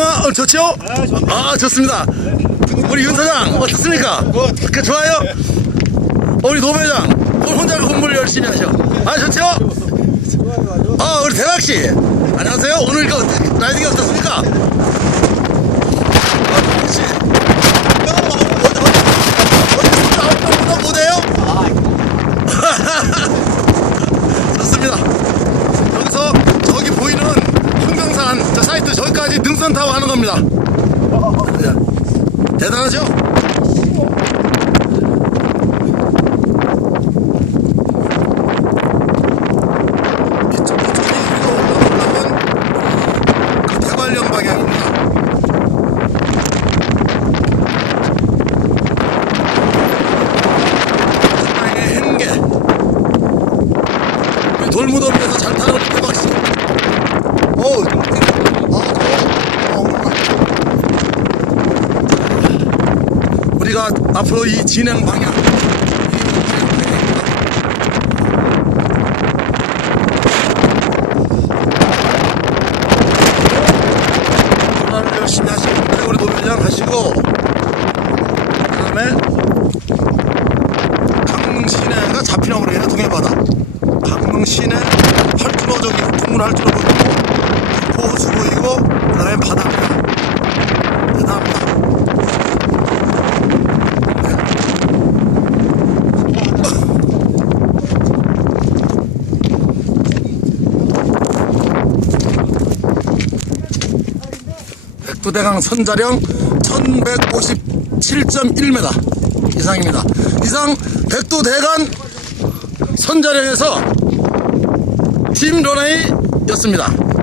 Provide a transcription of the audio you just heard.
아, 좋죠? 아, 좋습니다. 우리 윤 사장, 어떻습니까? 그, 좋아요? 우리 노 회장, 혼자 공부를 열심히 하셔. 아, 좋죠? 아, 우리 대박 씨. 안녕하세요. 오늘 그 라이딩이 어떻습니까? 아, 그렇지. 어디, 어디, 어디, 아웃도어 못해요? 좋습니다. 여기서 저기 보이는 흥명산 저 사이트 능선 타고 가는 겁니다. 예. 대단하죠? 돌무덤에서 잘 타는 대박씨. 어, 아, 어, 우리가 앞으로 이 진행 방향. 전화를 열심히 하시고 우리 노회장 하시고 그다음에 강릉 시내가 잡히나 모르겠네 동해바다 강릉 시내 활주로 저기 국물 활주로 보이고 호수 보이고 그 다음에 바다입니다 대단합니다 백두대강 선자령 1157.1m 이상입니다. 이상 백두 대간 선자령에서 팀 러너이였습니다.